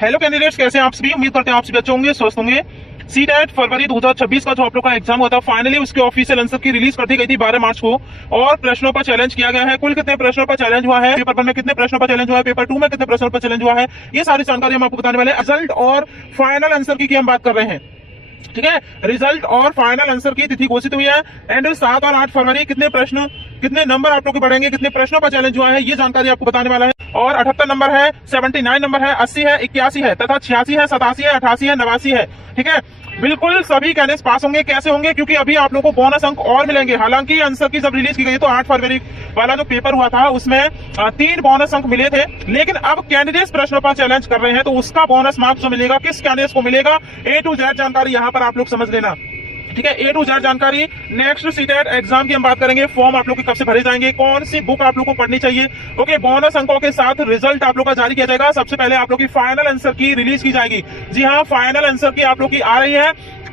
Hello candidates, कैसे हैं आप सभी। उम्मीद करते हैं आप सभी अच्छे होंगे, स्वस्थ होंगे। सीटेट फरवरी 2026 का जो आप लोग का एग्जाम हुआ था, फाइनली उसके ऑफिशियल आंसर की रिलीज कर दी गई थी 12 मार्च को। और प्रश्नों पर चैलेंज किया गया है। कुल कितने प्रश्नों पर चैलेंज हुआ है, पेपर 1 में कितने प्रश्नों पर चैलेंज हुआ है, पेपर 2 में कितने प्रश्नों पर चैलेंज हुआ है, ये सारी जानकारी हम आपको बताने वाले हैं। रिजल्ट और फाइनल आंसर की हम बात कर रहे हैं। ठीक है, रिजल्ट और फाइनल आंसर की तिथि घोषित हुई है। एंड 7 और 8 फरवरी कितने प्रश्न, कितने नंबर आप लोग के बढ़ेंगे, कितने प्रश्नों पर चैलेंज हुआ है, ये जानकारी आपको बताने वाला है। और 78 नंबर है, 79 नंबर है, 80 है, 81 है, तथा 86 है, 87 है, 88 है, 89 है। ठीक है, बिल्कुल सभी कैंडिडेट्स पास होंगे। कैसे होंगे, क्योंकि अभी आप लोगों को बोनस अंक और मिलेंगे। हालांकि आंसर की जब रिलीज की गई तो 8 फरवरी वाला जो पेपर हुआ था उसमें 3 बोनस अंक मिले थे, लेकिन अब कैंडिडेट्स प्रश्नों पर चैलेंज कर रहे हैं तो उसका बोनस मार्क्स जो मिलेगा, किस कैंडिडेट्स को मिलेगा, A to Z जानकारी यहाँ पर आप लोग समझ लेना। ठीक है, A to Z जानकारी। नेक्स्ट सीटेट एग्जाम की हम बात करेंगे। फॉर्म आप लोग के कब से भरे जाएंगे, कौन सी बुक आप लोग को पढ़नी चाहिए। ओके, बोनस अंकों के साथ रिजल्ट आप लोग का जारी किया जाएगा। सबसे पहले आप लोग की फाइनल आंसर की रिलीज की जाएगी। जी हाँ, फाइनल आंसर की आप लोग की आ रही है,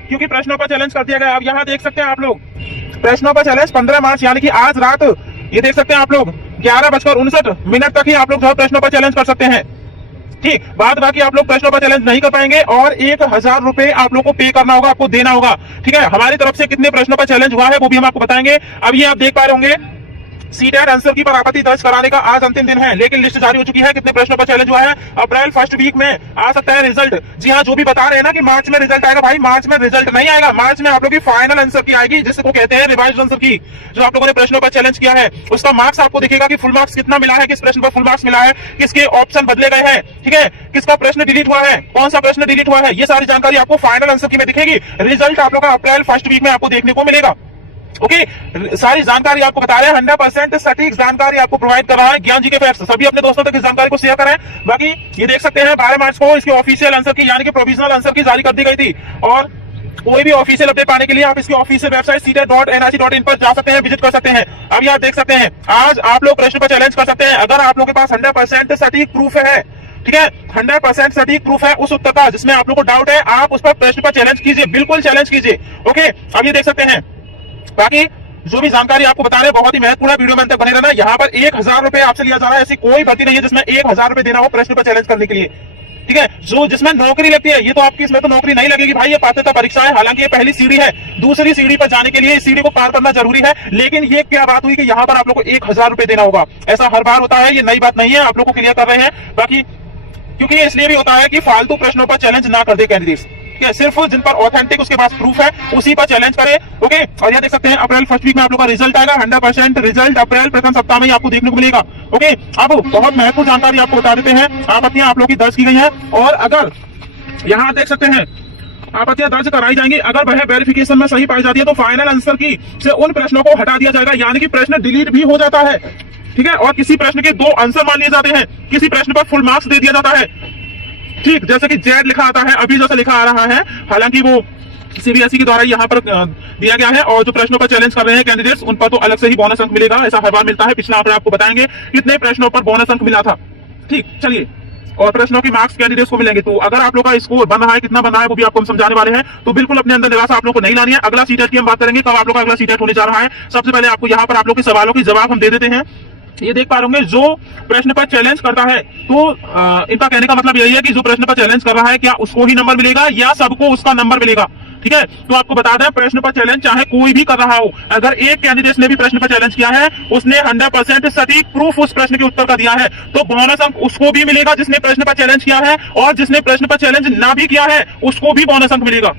क्योंकि प्रश्नों पर चैलेंज कर दिया गया। अब यहाँ देख सकते हैं आप लोग प्रश्नों पर चैलेंज 15 मार्च यानी कि आज रात, ये देख सकते हैं आप लोग 11:59 तक ही आप लोग जो प्रश्नों पर चैलेंज कर सकते हैं। ठीक, बाद बाकी आप लोग प्रश्नों पर चैलेंज नहीं कर पाएंगे और 1000 रुपए आप लोग को पे करना होगा, आपको देना होगा। ठीक है, हमारी तरफ से कितने प्रश्नों पर चैलेंज हुआ है वो भी हम आपको बताएंगे। अब ये आप देख पा रहे होंगे, सीटेट आंसर की पर आपत्ति दर्ज कराने का आज अंतिम दिन है, लेकिन लिस्ट जारी हो चुकी है। कितने प्रश्नों पर चैलेंज हुआ है, अप्रैल फर्स्ट वीक में आ सकता है रिजल्ट। जी हाँ, जो भी बता रहे हैं ना कि मार्च में रिजल्ट आएगा, भाई मार्च में रिजल्ट नहीं आएगा। मार्च में आप लोग की फाइनल आंसर की आएगी, जिसको कहते हैं रिवाइज्ड आंसर की। जो आप लोगों ने प्रश्नों पर चैलेंज किया है उसका मार्क्स आपको दिखेगा कि फुल मार्क्स कितना मिला है, किस प्रश्न पर फुल मार्क्स मिला है, किसके ऑप्शन बदले गए हैं। ठीक है, किसका प्रश्न डिलीट हुआ है, कौन सा प्रश्न डिलीट हुआ है, ये सारी जानकारी आपको फाइनल आंसर की में दिखेगी। रिजल्ट आप लोग का अप्रैल फर्स्ट वीक में आपको देखने को मिलेगा। ओके, सारी जानकारी आपको बता रहे हैं, 100% सटीक जानकारी आपको प्रोवाइड कर रहा है ज्ञान जी के फैक्ट्स। सभी अपने दोस्तों तक इस जानकारी को शेयर करें। बाकी ये देख सकते हैं 12 मार्च को इसके ऑफिशियल आंसर की यानी कि प्रोविजनल आंसर की जारी कर दी गई थी। और कोई भी ऑफिशियल अपडेट पाने के लिए आप इसकी ऑफिशियल वेबसाइट ctet.nic.in पर जा सकते हैं, विजिट कर सकते हैं। अब ये आप देख सकते हैं, आज आप लोग प्रश्न पर चैलेंज कर सकते हैं अगर आप लोगों के पास 100% सटीक प्रूफ है। ठीक है, 100% सटीक प्रूफ है उस उत्तर का जिसमें आप लोग को डाउट है, आप उस पर प्रश्न पर चैलेंज कीजिए, बिल्कुल चैलेंज कीजिए। ओके, अब ये देख सकते हैं, बाकी जो भी जानकारी आपको बता रहे हैं बहुत ही महत्वपूर्ण है, वीडियो में अंत तक बने रहना। यहाँ पर 1000 रुपए आपसे लिया जा रहा है। ऐसी कोई भर्ती नहीं है जिसमें 1000 रुपए देना हो प्रश्न पर चैलेंज करने के लिए। ठीक है, जो जिसमें नौकरी लगती है, ये तो आपकी इसमें तो नौकरी नहीं लगेगी भाई, ये पात्रता परीक्षा है। हालांकि ये पहली सीढ़ी है, दूसरी सीढ़ी पर जाने के लिए इस सीढ़ी को पार करना जरूरी है। लेकिन ये क्या बात हुई कि यहाँ पर आप लोग को 1000 रुपए देना होगा, ऐसा हर बार होता है, ये नई बात नहीं है, आप लोग को क्लियर कर रहे हैं। बाकी क्योंकि ये इसलिए भी होता है कि फालतू प्रश्नों पर चैलेंज ना कर दे कैंडिडेट्स। सिर्फ जिन पर ऑथेंटिक उसके पास प्रूफ है उसी पर चैलेंज करे। ओके, और यहाँ देख सकते हैं अप्रैल फर्स्ट वीक में आप लोग का रिजल्ट आएगा। 100% रिजल्ट अप्रैल प्रथम सप्ताह में ही आपको देखने को मिलेगा। ओके, अब बहुत महत्वपूर्ण जानकारी आपको बता देते हैं। आपत्तियां आप लोग की दर्ज की गई है और अगर यहाँ देख सकते हैं आपत्तियां दर्ज कराई जाएंगी, अगर वह वेरिफिकेशन में सही पाई जाती है तो फाइनल आंसर की से उन प्रश्नों को हटा दिया जाएगा, यानी कि प्रश्न डिलीट भी हो जाता है। ठीक है, और किसी प्रश्न के 2 आंसर मान लिए जाते हैं, किसी प्रश्न पर फुल मार्क्स दे दिया जाता है। ठीक, जैसे कि जेड लिखा आता है, अभी जैसा लिखा आ रहा है, हालांकि वो सीबीएसई के द्वारा यहाँ पर दिया गया है। और जो प्रश्नों पर चैलेंज कर रहे हैं कैंडिडेट्स, उन पर तो अलग से ही बोनस अंक मिलेगा, ऐसा हर बार मिलता है। पिछला आंकड़ा आपको बताएंगे कितने प्रश्नों पर बोनस अंक मिला था। ठीक, चलिए, और प्रश्नों के मार्क्स कैंडिडेट्स को मिलेंगे। तो अगर आप लोग का स्कोर बन रहा है, कितना बन रहा है, वो भी आपको हम समझाने वाले हैं। तो बिल्कुल अपने अंदर निराशा आप लोग को नहीं लानी है। अगला सीटेट की हम बात करेंगे, कब आप लोग का अगला सीटेट होने जा रहा है। सबसे पहले आपको यहाँ पर आप लोग के सवालों के जवाब हम दे देते हैं। ये देख पा रहे होंगे, जो प्रश्न पर चैलेंज करता है तो इनका कहने का मतलब यही है कि जो प्रश्न पर चैलेंज कर रहा है, क्या उसको ही नंबर मिलेगा या सबको उसका नंबर मिलेगा। ठीक है, तो आपको बता दें, प्रश्न पर चैलेंज चाहे कोई भी कर रहा हो, अगर एक कैंडिडेट ने भी प्रश्न पर चैलेंज किया है, उसने 100% सटीक प्रूफ उस प्रश्न के उत्तर का दिया है, तो बोनस अंक उसको भी मिलेगा जिसने प्रश्न पर चैलेंज किया है, और जिसने प्रश्न पर चैलेंज ना भी किया है उसको भी बोनस अंक मिलेगा।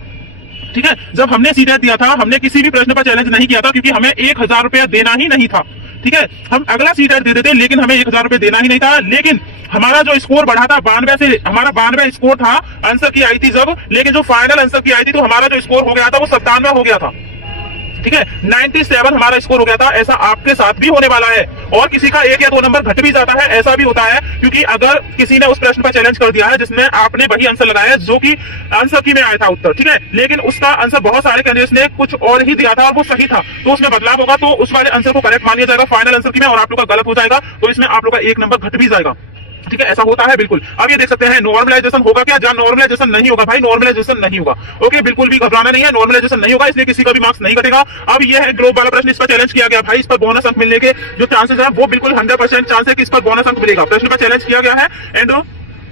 ठीक है, जब हमने सीटेट दिया था, हमने किसी भी प्रश्न पर चैलेंज नहीं किया था, क्योंकि हमें 1000 रुपया देना ही नहीं था। ठीक है, हम अगला सीटेट दे देते, लेकिन हमें 1000 रुपए देना ही नहीं था। लेकिन हमारा जो स्कोर बढ़ा था 92 से, हमारा 92 स्कोर था आंसर की आई थी जब, लेकिन जो फाइनल आंसर की आई थी तो हमारा जो स्कोर हो गया था वो 97 हो गया था। ठीक है, 97 हमारा स्कोर हो गया था। ऐसा आपके साथ भी होने वाला है, और किसी का 1 या 2 नंबर घट भी जाता है, ऐसा भी होता है। क्योंकि अगर किसी ने उस प्रश्न पर चैलेंज कर दिया है जिसमें आपने वही आंसर लगाया है जो कि आंसर की में आया था उत्तर, ठीक है, लेकिन उसका आंसर बहुत सारे कैंडिडेट्स ने कुछ और ही दिया था और वो सही था, तो उसमें बदलाव होगा, तो उस वाले आंसर को करेक्ट मान लिया जाएगा फाइनल आंसर की में, और आप लोग का गलत हो जाएगा, तो इसमें आप लोग का 1 नंबर घट भी जाएगा। ठीक है, ऐसा होता है बिल्कुल। अब ये देख सकते हैं, नॉर्मलाइजेशन होगा क्या, जहां नॉर्मलाइजेशन नहीं होगा भाई, नॉर्मलाइजेशन नहीं होगा। ओके, बिल्कुल भी घबराना नहीं है, नॉर्मलाइजेशन नहीं होगा, इसलिए किसी का भी मार्क्स नहीं घटेगा। अब ये है ग्लोब वाला प्रश्न, इस पर चैलेंज किया गया भाई, इस पर बोनस अंक मिलने के जो चांसेस है वो बिल्कुल 100% चांस है कि इस पर बोनस अंक मिलेगा। प्रश्न पर चैलेंज किया गया है एंड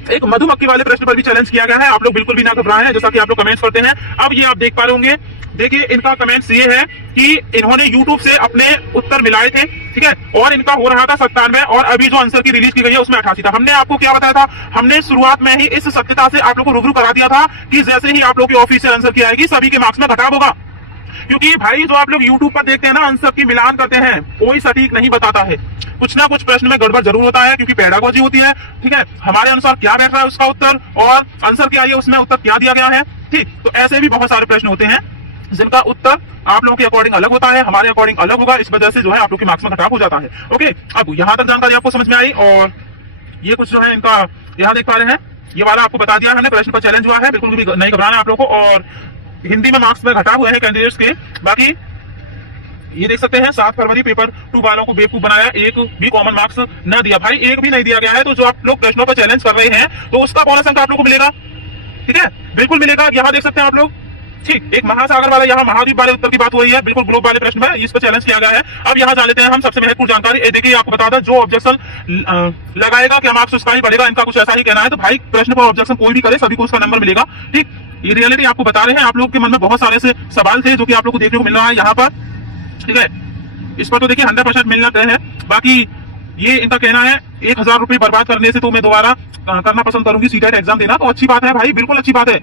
एक मधुमक्खी वाले प्रश्न पर भी चैलेंज किया गया है। आप लोग बिल्कुल भी ना घबराएं, जैसा कि आप लोग कमेंट्स करते हैं। अब ये आप देख पा रहे होंगे, देखिए इनका कमेंट्स ये है कि इन्होंने YouTube से अपने उत्तर मिलाए थे, ठीक है, और इनका हो रहा था 97 और अभी जो आंसर की रिलीज की गई है उसमें 88 था। हमने आपको क्या बताया था, हमने शुरुआत में ही इस सत्यता से आप लोग को रूबरू करा दिया था कि जैसे ही आप लोग की ऑफिशियल आंसर की आएगी सभी के मार्क्स में घटाव होगा। क्योंकि भाई जो आप लोग YouTube पर देखते हैं ना, आंसर की मिलान करते हैं, कोई सटीक नहीं बताता है, कुछ ना कुछ प्रश्न में गड़बड़ जरूर होता है, क्योंकि पेडागोजी होती है, ठीक है, हमारे अनुसार क्या बैठ रहा है उसका उत्तर और आंसर क्या है उसमें उत्तर क्या दिया गया है, ठीक। तो ऐसे भी बहुत सारे प्रश्न होते हैं जिनका उत्तर आप लोगों के अकॉर्डिंग अलग होता है, हमारे अकॉर्डिंग अलग होगा, इस वजह से जो है आप लोग के मार्क्स में घटाव हो जाता है। ओके, अब यहां तक जानकारी आपको समझ में आई और ये कुछ जो है इनका यहाँ देख पा रहे हैं, ये वाला आपको बता दिया हमने, प्रश्न पर चैलेंज हुआ है, बिल्कुल भी नहीं घबराना आप लोग को। और हिंदी में मार्क्स में घटाव हुए हैं कैंडिडेट्स के। बाकी ये देख सकते हैं 7 फरवरी पेपर 2 वालों को बेवकूफ बनाया, एक भी कॉमन मार्क्स न दिया। भाई एक भी नहीं दिया गया है, तो जो आप लोग प्रश्नों पर चैलेंज कर रहे हैं तो उसका बोनस अंक आप लोग को मिलेगा, ठीक है, बिल्कुल मिलेगा। यहाँ देख सकते हैं आप लोग, ठीक, एक महासागर वाला, यहाँ महाद्वीप वाले उत्तर की बात हो रही है, बिल्कुल ग्लोब वाले प्रश्न में इस पर चैलेंज किया गया है। अब यहाँ जान लेते हैं हम सबसे महत्वपूर्ण जानकारी। देखिए आपको बता दें, जो ऑब्जेक्शन लगाएगा क्या मार्क्स उसका ही बढ़ेगा, इनका कुछ ऐसा ही कहना है। तो भाई प्रश्न पर ऑब्जेक्शन कोई भी करे सभी को उसका नंबर मिलेगा, ठीक। ये रियलिटी आपको बता रहे हैं, आप लोग के मन में बहुत सारे ऐसे सवाल थे जो कि आप लोग को देखने को मिल रहा है यहाँ पर, ठीक है। इस पर तो देखिए 100% मिलना तय है। बाकी ये इनका कहना है 1000 रुपए बर्बाद करने से तो मैं दोबारा करना पसंद करूंगी सीटेट एग्जाम देना। तो अच्छी बात है भाई, बिल्कुल अच्छी बात है,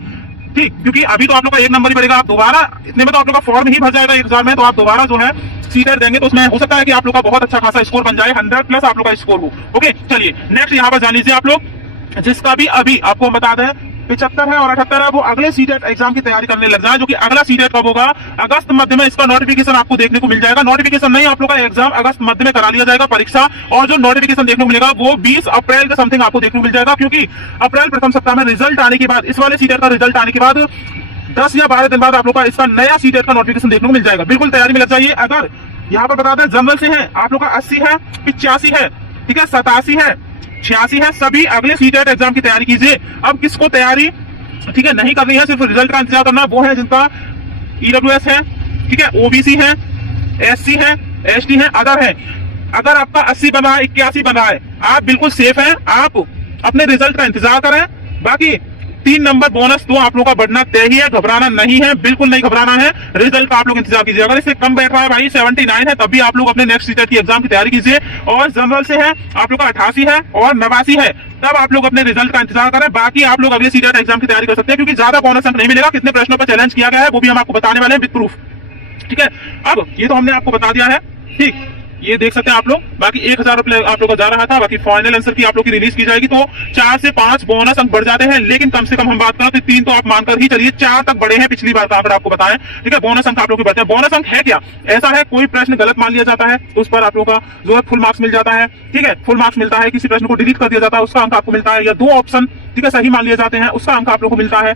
ठीक, क्योंकि अभी तो आप लोग का 1 नंबर ही बढ़ेगा, आप दोबारा इतने में तो आप लोग का फॉर्म ही भर जाएगा 1000 में, तो आप दोबारा जो है सीटेट देंगे तो उसमें हो सकता है कि आप लोग का बहुत अच्छा खासा स्कोर बन जाए, 100+ आप लोग का स्कोर हो। ओके, चलिए नेक्स्ट यहाँ पर जान लीजिए आप लोग, जिसका भी अभी आपको बता दें 75 है और 78 है, वो अगले सीटेट एग्जाम की तैयारी करने लग जाए, जो कि अगला सीटेट कब होगा, अगस्त मध्य में इसका नोटिफिकेशन आपको देखने को मिल जाएगा। नोटिफिकेशन नहीं, आप लोग का एग्जाम अगस्त मध्य में करा लिया जाएगा परीक्षा, और जो नोटिफिकेशन देखने को मिलेगा वो 20 अप्रैल के समथिंग आपको देखने को मिल जाएगा, क्योंकि अप्रैल प्रथम सप्ताह में रिजल्ट आने के बाद, इस वाले सीटेट का रिजल्ट आने के बाद 10 या 12 दिन बाद आप लोग का इसका नया सीटेट का नोटिफिकेशन देखने को मिल जाएगा। बिल्कुल तैयारी में लग जाइए। अगर यहाँ पर बता दें जनरल से है आप लोग का 80 है, 85 है, ठीक है, 87 है, 86 है, सभी अगले सीटेट एग्जाम की तैयारी कीजिए। अब किसको तैयारी, ठीक है, नहीं करनी है, सिर्फ रिजल्ट का इंतजार करना, वो है जिनका EWS है, ठीक है, OBC है, SC है, ST है, अदर है। अगर आपका 80 बना है, 81 बना है, आप बिल्कुल सेफ हैं, आप अपने रिजल्ट का इंतजार करें। बाकी 3 नंबर बोनस तो आप लोग का बढ़ना तय ही है, घबराना नहीं है, बिल्कुल नहीं घबराना है, रिजल्ट का आप लोग इंतजार कीजिए। अगर इससे कम बैठ रहा है भाई 79 है, तब भी आप लोग अपने नेक्स्ट सीटेट की एग्जाम की तैयारी कीजिए। और जनरल से है आप लोग का 88 है और 89 है, तब आप लोग अपने रिजल्ट का इंतजार करें। बाकी आप लोग अगले सीटेट एग्जाम की तैयारी कर सकते हैं, क्योंकि ज्यादा बोनस अंक नहीं मिलेगा। कितने प्रश्नों पर चैलेंज किया गया है वो भी हम आपको बताने वाले हैं विद प्रूफ, ठीक है। अब ये तो हमने आपको बता दिया है, ठीक, ये देख सकते हैं आप लोग। बाकी 1000 रुपए आप लोग का जा रहा था, बाकी फाइनल आंसर की आप लोग की रिलीज की जाएगी तो 4 से 5 बोनस अंक बढ़ जाते हैं, लेकिन कम से कम हम बात करें तो 3 तो आप मानकर ही चलिए, 4 तक बढ़े हैं पिछली बार का आंकड़ा आपको बताएं, ठीक है। बोनस अंक आप लोग के बढ़ते हैं। बोनस अंक है क्या, ऐसा है कोई प्रश्न गलत मान लिया जाता है तो उस पर आप लोग का जो है फुल मार्क्स मिल जाता है, ठीक है, फुल मार्क्स मिलता है। किसी प्रश्न को डिलीट कर दिया जाता है उसका अंक आपको मिलता है, या 2 ऑप्शन, ठीक है, सही मान लिए जाते हैं उसका अंक आप लोग को मिलता है,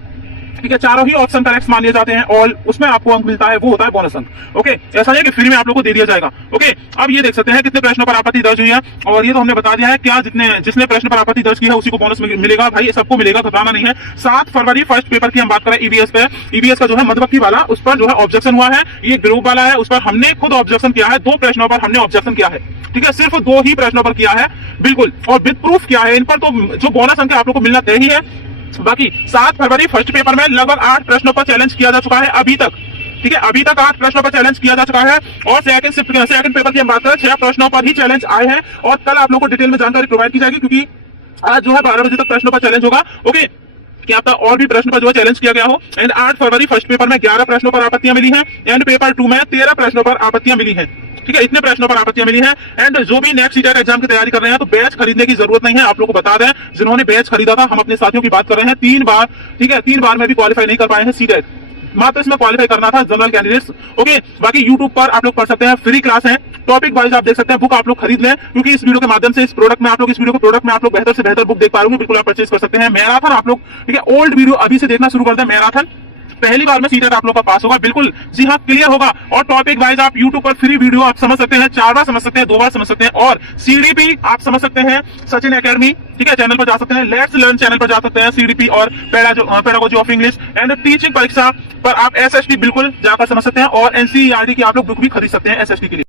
ठीक है, चारों ही ऑप्शन करेक्ट मान लिए जाते हैं और उसमें आपको अंक मिलता है, वो होता है बोनस अंक। ओके, ऐसा नहीं है कि फ्री में आप लोग को दे दिया जाएगा। ओके, अब ये देख सकते हैं कितने प्रश्नों पर आपत्ति दर्ज हुई है, और ये तो हमने बता दिया है क्या, जिसने प्रश्न पर आपत्ति दर्ज की है उसी को बोनस मिलेगा। भाई सबको मिलेगा, घबराना नहीं है। 7 फरवरी फर्स्ट पेपर की हम बात करें EVS पे, EVS का जो है मधुमक्खी वाला, उस पर जो है ऑब्जेक्शन हुआ है, ये ग्रुप वाला है, उस पर हमने खुद ऑब्जेक्शन किया है, 2 प्रश्नों पर हमने ऑब्जेक्शन किया है, ठीक है, सिर्फ 2 ही प्रश्नों पर किया है, बिल्कुल, और विद प्रूफ किया है। इन पर तो जो बोनस अंक आप लोग को मिलना तय ही है। बाकी 7 फरवरी फर्स्ट पेपर में लगभग 8 प्रश्नों पर चैलेंज किया जा चुका है अभी तक, ठीक है, अभी तक 8 प्रश्नों पर चैलेंज किया जा चुका है। और सेकंड पेपर की हम बात करें 6 प्रश्नों पर ही चैलेंज आए हैं, और कल आप लोग को डिटेल में जानकारी प्रोवाइड की जाएगी, क्योंकि आज जो है 12 बजे तक प्रश्नों पर चैलेंज होगा। ओके, क्या आपका और भी प्रश्न पर जो है चैलेंज किया गया हो। एंड 8 फरवरी फर्स्ट पेपर में 11 प्रश्नों पर आपत्तियां मिली हैं, एंड पेपर 2 में 13 प्रश्नों पर आपत्तियां मिली हैं, ठीक है, इतने प्रश्नों पर आपत्तियां मिली हैं। एंड जो भी नेक्स्ट सीटेट एग्जाम की तैयारी कर रहे हैं तो बैच खरीदने की जरूरत नहीं है, आप लोग को बता दें, जिन्होंने बैच खरीदा था, हम अपने साथियों की बात कर रहे हैं, 3 बार, ठीक है, 3 बार में भी क्वालिफाई नहीं कर पाए हैं सीटेट, मात्र इसमें क्वालिफाई करना था जनरल कैंडिडेट्स। ओके, बाकी YouTube पर आप लोग पढ़ सकते हैं, फ्री क्लास है, टॉपिक वाइज आप देख सकते हैं, बुक आप लोग खरीद लें, क्योंकि इस वीडियो के माध्यम से इस वीडियो को प्रोडक्ट में आप लोग बेहतर से बेहतर बुक देख पाएंगे, बिल्कुल आप परचेज कर सकते हैं। मैराथन आप लोग, ठीक है, ओल्ड वीडियो अभी से देखना शुरू कर दें, मैराथन पहली बार में सीटेट आप लोग का पास होगा, बिल्कुल, जी हाँ, क्लियर होगा। और टॉपिक वाइज आप YouTube पर फ्री वीडियो आप समझ सकते हैं, 4 बार समझ सकते हैं, 2 बार समझ सकते हैं। और CDP आप समझ सकते हैं, सचिन एकेडमी, ठीक है, चैनल पर जा सकते हैं, लेट्स लर्न चैनल पर जा सकते हैं, CDP और pedagogy of English and teaching परीक्षा पर आप SST बिल्कुल जाकर समझ सकते हैं, और NCERT की आप लोग बुक भी खरीद सकते हैं SST के लिए।